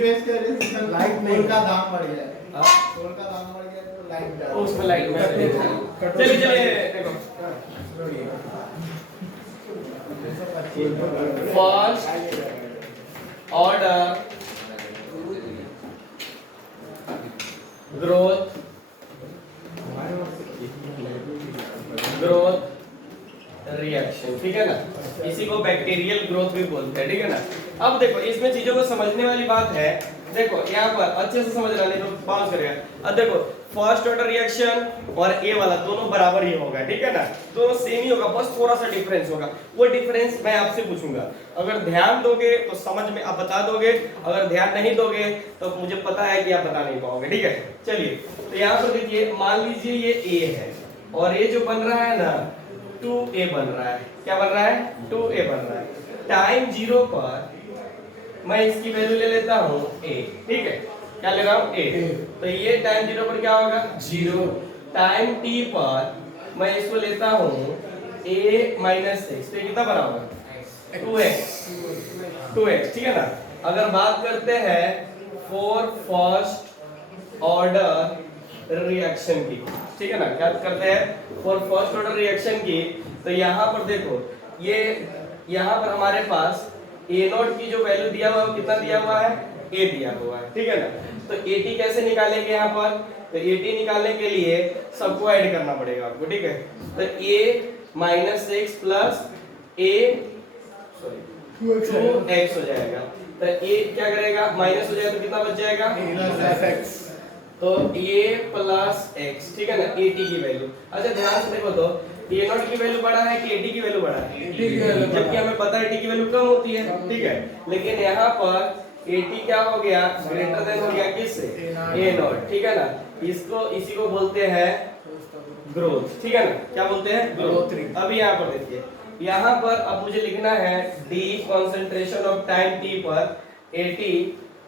Light नहीं का दाम बढ़ गया है, टोल का दाम बढ़ गया तो लाइट उसमें लाइट में चलिए देखो फर्स्ट ऑर्डर ग्रोथ रिएक्शन, ठीक है ना, इसी को बैक्टीरियल ग्रोथ भी बोलते हैं, ठीक है ना। अब देखो इसमें चीजों को समझने वाली बात है, देखो यहाँ पर अच्छे से समझ रहा नहीं तो पास करेगा। अब देखो फर्स्ट ऑर्डर रिएक्शन और ए वाला दोनों बराबर ही होगा, ठीक है ना, दोनों सेम ही होगा, बस थोड़ा सा डिफरेंस होगा। वो डिफरेंस मैं आपसे पूछूंगा, अगर ध्यान दोगे तो समझ में आप बता दोगे, अगर ध्यान नहीं दोगे तो मुझे पता है कि आप बता नहीं पाओगे, ठीक है। चलिए तो यहाँ पर देखिए, मान लीजिए ये ए है और ये जो बन रहा है ना 2a बन रहा है, क्या बन रहा है 2a बन रहा है। टाइम 0 पर मैं इसकी वैल्यू ले लेता हूँ a, ठीक है, क्या ले रहा हूँ a, तो ये टाइम 0 पर क्या होगा 0। टाइम t पर मैं इसको लेता हूँ a माइनस x, तो ये कितना बना होगा 2x, ठीक है ना। अगर बात करते हैं फॉर फर्स्ट ऑर्डर रिएक्शन की, ठीक है ना, क्या करते हैं फॉर फर्स्ट ऑर्डर रिएक्शन की, तो यहाँ पर देखो ये यहाँ पर हमारे पास a0 की जो वैल्यू दिया हुआ है कितना दिया हुआ है a दिया हुआ है, ठीक है ना। तो at कैसे निकालेंगे यहाँ पर, तो at निकालने के लिए सबको ऐड करना पड़ेगा आपको, ठीक है। तो a minus x plus a 2x हो जाएगा, तो a क्या करेगा माइनस हो जाएगा तो कितना बच जाएगा तो a प्लस x, ठीक है ना, at की वैल्यू। अच्छा ध्यान से देखो तो a0 की वैल्यू बड़ा है कि at की वैल्यू बड़ा है, जबकि हमें पता है at की वैल्यू कम होती है, ठीक है, लेकिन यहाँ पर at क्या हो गया ग्रेटर देन हो गया किससे a0, ठीक है ना। इसको इसी को बोलते हैं ग्रोथ, ठीक है ना, क्या बोलते हैं ग्रोथ। अब यहाँ पर देखिए, यहाँ पर अब मुझे लिखना है d concentration of time t पर at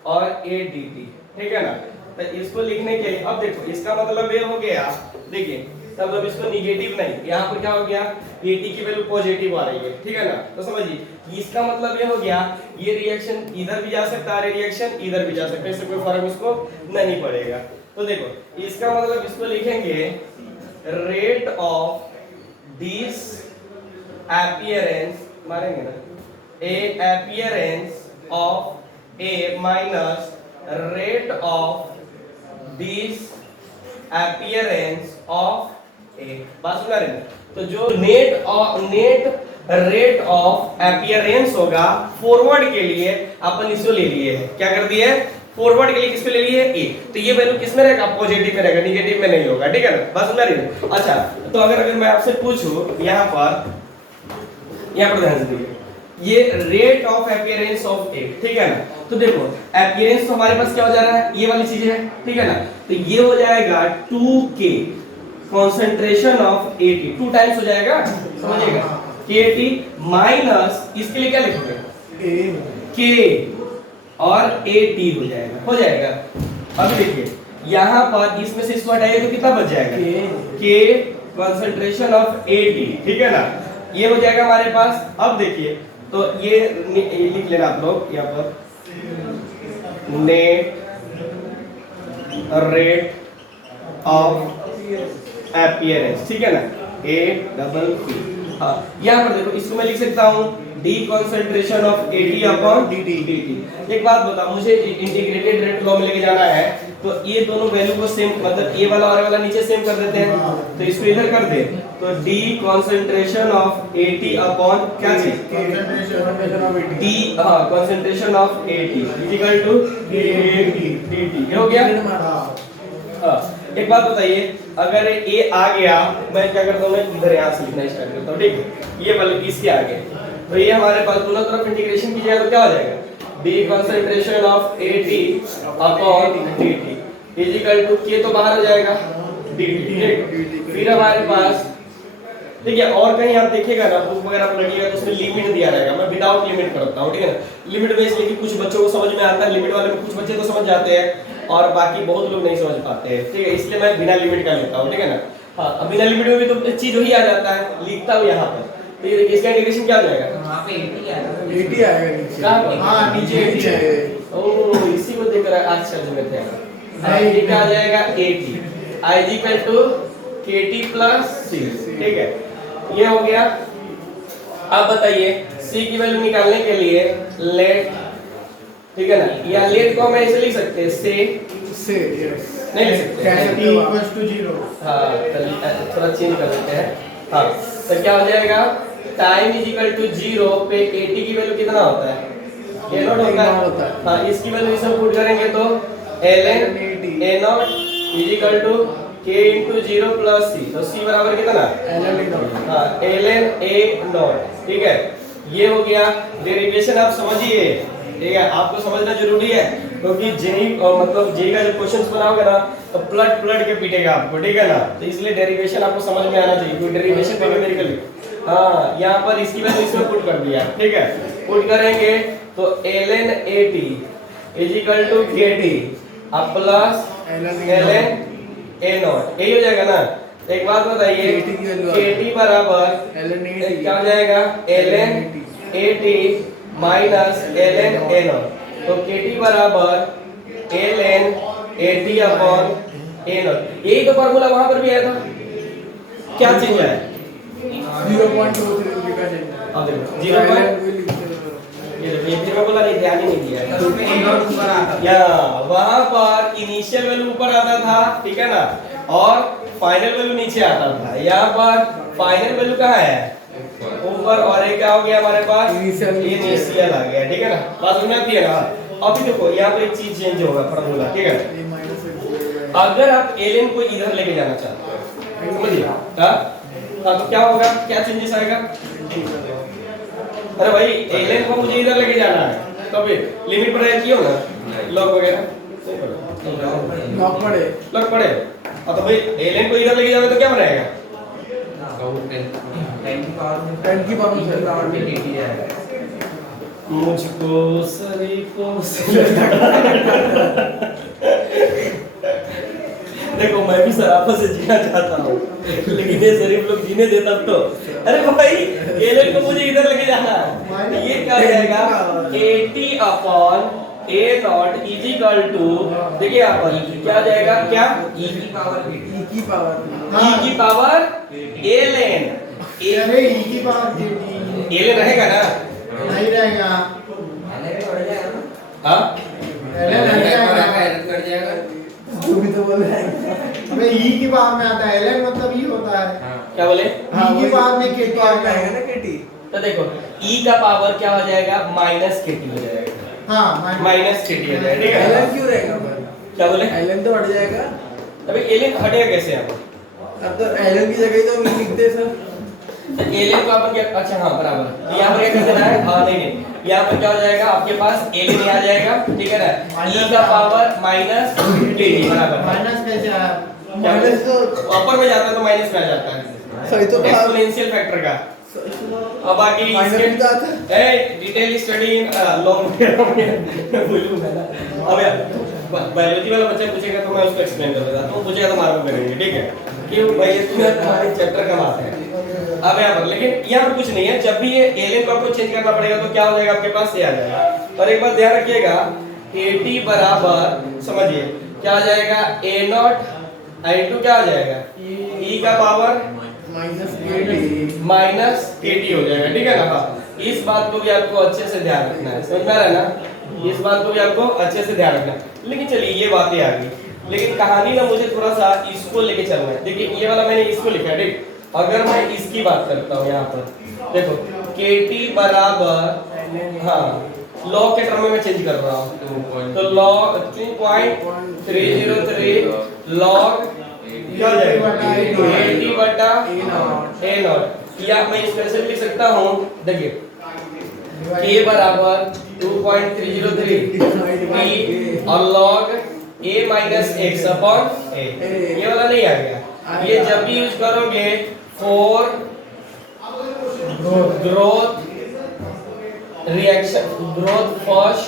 और a dt, ठीक है ना। तो इसको लिखने के लिए अब देखो इसका मतलब ये हो गया, देखिए तब अब इसको निगेटिव नहीं, यहाँ पर क्या हो गया at की वैल्यू पॉजिटिव आ रही है, ठीक है ना। तो समझिए इसका मतलब ये हो गया ये रिएक्शन इधर भी जा सकता है, रिएक्शन इधर भी जा सकता है, इससे कोई फर्क इसको नहीं पड़ेगा। तो देखो इसका मतलब इसको लिखेंगे रेट ऑफ दिस अपीयरेंस, मारेंगे ना, a appearance of a minus rate of this appearance of a, बात सुना रहे हैं। तो जो नेट रेट ऑफ अपीयरेंस होगा फॉरवर्ड के लिए अपन इसको ले लिए है, क्या कर दिए फॉरवर्ड के लिए किसको ले लिए ए, तो ये वैल्यू किस में रहेगा पॉजिटिव में रहेगा, निगेटिव में नहीं होगा, ठीक है ना, बात सुना रही है। अच्छा तो अगर मैं आपसे पूछूं यहाँ पर ध्यान से देखिए, ये रेट ऑफ अपीयरेंस ऑफ ए, ठीक है ना, तो देखो अपीयरेंस तो हमारे पास क्या हो जा रहा है ये वाली चीज है, ठीक है ना, तो ये हो जाएगा 2k concentration of AT, 2 times हो जाएगा, समझिएगा KT माइनस इसके लिए क्या लिखोगे K और AT हो जाएगा। अब देखिए यहाँ पर इसमें से इसको हटाइए तो कितना बच जाएगा K कंसंट्रेशन ऑफ AT, ठीक है ना, ये हो जाएगा हमारे पास। अब देखिए तो ये लिख लेना आप लोग यहाँ पर नेट रेट ऑफ अपीयरेंस, ठीक है ना, A P, हाँ यहाँ पर देखो इसको मैं लिख सकता हूँ D concentration of AT upon dt। एक बात बता, मुझे इंटीग्रेटेड रेट लॉ में लेके जाना है तो ये दोनों वैल्यू को सेम, मतलब ये वाला और ये वाला नीचे सेम कर देते हैं, तो इसको इधर कर दे, तो d concentration of AT upon क्या चीज डी, हाँ concentration of AT equal to dt, ये हो गया। हाँ एक बात बताइए, अगर ए आ गया मैं क्या करता हूँ, मैं इधर यहाँ से लिखना स्टार्ट करता हूँ, ठीक, ये वाले इसके आगे, तो ये हमारे पास दोनों तरफ इंटीग्रेशन कीजिएगा तो क्या हो जाएगा d concentration of AT upon dt is equal to के तो बाहर हो जाएगा dt, फिर हमारे पास ठीक है, और कहीं आप देखिएगा ना बुक वगैरह पढ़िएगा तो उसमें लिमिट दिया रहेगा, मैं विदाउट लिमिट करता हूँ, ठीक है ना। लिमिट में इसलिए कि कुछ बच्चों को समझ में आता है, लिमिट वाले में कुछ बच्चे तो समझ जाते हैं और बाकी बहुत लोग नहीं समझ पाते हैं, ठीक है, इसलिए मैं बिना लिमिट का लेता हूँ, ठीक है ना। हाँ अब बिना लिमिट में भी तो चीज वही आ जाता है, लिखता हूँ यहाँ पर, तो ये इसका इंटीग्रेशन क्या हो जाएगा वहां पे 80 आएगा नीचे, हां नीचे 80 है, ओह इसी को तो आज समझ में थे ये क्या आ जाएगा AT I is equal to KT plus C, ठीक है, ये हो गया। अब बताइए C की वैल्यू निकालने के लिए लेट, ठीक है ना, या लेट को हम ऐसे लिख सकते हैं से यस नहीं लिख सकते t equals to 0। हाँ थोड़ा चेंज कर लेते हैं। हाँ तो क्या हो जाएगा, टाइम इज इक्वल टू 0 पे AT की वैल्यू कितना होता है, A0 होता है। हाँ इसकी वैल्यू इसमें पुट करेंगे तो ln A0 is equal to K into 0 plus C, तो C बराबर कितना, हाँ ln A0, ठीक है। ये हो गया डेरिवेशन, आप समझिए, ठीक है, आपको समझना जरूरी है क्योंकि जेई मतलब जेई का जब क्वेश्चंस बनाओगे ना तो पलट के पीटेगा आपको, ठीक है ना, तो इसलिए डेरिवेशन आपको समझ में आना चाहिए। कोई डेरिवेशन पे न्यूमेरिकली, हाँ यहाँ पर इसकी वैल्यू इसमें पुट कर दिया, ठीक है, पुट करेंगे तो ln AT is equal to KT अब प्लस ln A0, यही हो जाएगा ना। एक बात बताइए KT बराबर क्या हो जाएगा, ln AT minus ln A0, तो KT बराबर ln AT अपॉन A0, यही तो फार्मूला वहां पर भी आया था, क्या चेंज है 0.23 का चेंज। अब देखो 0. ये फिर मैं बोला नहीं, ध्यान ही नहीं दिया तो उसमें A0 ऊपर आता था। या वहां पर इनिशियल वैल्यू ऊपर आता था, ठीक है ना, और फाइनल वैल्यू नीचे आता था। यहाँ पर फाइनल वैल्यू कहाँ है, ऊपर, और ये क्या हो गया हमारे पास, इनिशियल आ गया, ठीक है ना, बात समझ में आती है ना। अभी देखो यहाँ पर एक चीज चेंज होगा फार्मूला, ठीक है, अगर आप ln को इधर लेके जाना चाहते हो, समझिए, हाँ तो क्या होगा, क्या चेंजेस आएगा, अरे भाई ln को मुझे इधर लेके जाना है, तो फिर लिमिट पर रहती हो ना, लॉग वगैरह लॉग पड़े, और तो भाई ln को इधर लेके जाओगे तो क्या बनाएगा, 10 की पावर में मुझको शरीफों से देखो मैं भी शराफत से जीना चाहता हूँ लेकिन ये शरीफ लोग जीने देता तो, अरे भाई ln को मुझे इधर लेके जाना है, ये क्या हो जाएगा AT upon A0 is equal to, देखिए यहाँ पर क्या हो जाएगा, क्या e की पावर ln, अरे e की पावर ln रहेगा ना, नहीं रहेगा, हाँ तू भी तो बोल रहा है। अबे e की पावर में आता है, ln मतलब e होता है, क्या बोले, e की पावर में KT आएगा ना KT। तो देखो e का पावर क्या हो जाएगा, माइनस KT हो जाएगा, हाँ माइनस KT हो जाएगा, ठीक है, ln क्यों रहेगा पर, क्या बोले, ln तो हट जाएगा। अबे ln हटेगा कैसे यहाँ पर, अब तो ln की जगह तो हम लिखते हैं सर, तो ln को अपन क्या, अच्छा हाँ बराबर, यहाँ पर क्या कर देना है, हाँ नहीं यहाँ पर क्या हो जाएगा आपके पास ln आ जाएगा, ठीक है ना, e का पावर माइनस KT बराबर, माइनस कैसे आया, माइनस तो ऊपर में जाता है तो माइनस में आ जाता है, सही तो एक्सपोनेंशियल फैक्टर का। अब बाकी इसके डिटेल स्टडी इन लॉन्ग बोलूं मैं ना, अब यार बायोलॉजी वाला बच्चा पूछेगा तो मैं उसको एक्सप्लेन कर देता, तो पूछेगा तो मार्क करेंगे, ठीक है, कि भाई तुम्हें तुम्हारे चैप्टर का बात है। अब यहाँ पर लेकिन यहाँ पर कुछ नहीं है, जब भी ये ln को आपको चेंज करना पड़ेगा तो क्या हो जाएगा आपके पास, ये आ जाएगा। और एक बात ध्यान रखिएगा AT बराबर, समझिए क्या आ जाएगा, A0 I2 क्या आ जाएगा, e का पावर माइनस KT हो जाएगा, ठीक है ना। हाँ इस बात को भी आपको अच्छे से ध्यान रखना है, समझ में आ रहा है ना, इस बात को भी आपको अच्छे से ध्यान रखना है। लेकिन चलिए ये बातें आ गई, लेकिन कहानी ना मुझे थोड़ा सा इसको लेके चलना है। देखिए ये वाला मैंने इसको लिखा है, ठीक, अगर मैं इसकी बात करता हूँ यहाँ पर देखो KT बराबर, हाँ लॉग के टर्म में मैं चेंज कर रहा हूँ, तो लॉग 2.303 लॉग क्या हो जाएगा KT बटा A0, या मैं इस तरह से लिख सकता हूँ, देखिए K बराबर 2.303 T और log A minus x upon A, ये वाला नहीं आ गया, ये जब भी यूज करोगे for growth reaction, growth first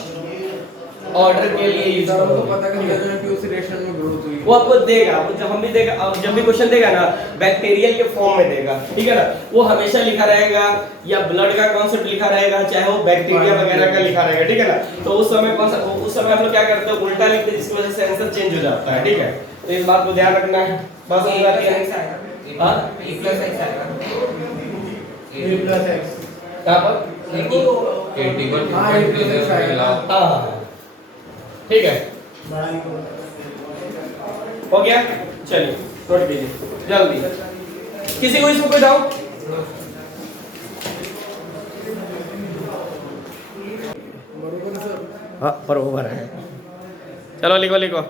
order के लिए यूज सर हमको करोगे। पता कैसे चलेगा कि उस रिएक्शन में ग्रोथ हुई? वो आपको देगा, वो जब हम भी देगा, अब जब भी क्वेश्चन देगा ना बैक्टीरियल के फॉर्म में देगा, ठीक है ना, वो हमेशा लिखा रहेगा या ब्लड का कॉन्सेप्ट लिखा रहेगा, चाहे वो बैक्टीरिया वगैरह का लिखा रहेगा, ठीक है ना। तो उस समय कौन सा, उस समय हम लोग क्या करते हैं, उल्टा लिखते हैं, जिसकी वजह से आंसर चेंज हो जाता है, ठीक है। तो इस बात को ध्यान रखना है। बात समझ आती है? हां a plus x कहां पर? हाँ, a plus x आएगा। हां ठीक है, बड़ा ही होगा। हो गया। चलिए नोट कीजिए जल्दी। किसी को इसमें कोई डाउट? बरोबर सर। हाँ बरोबर है। चलो लिखो लिखो।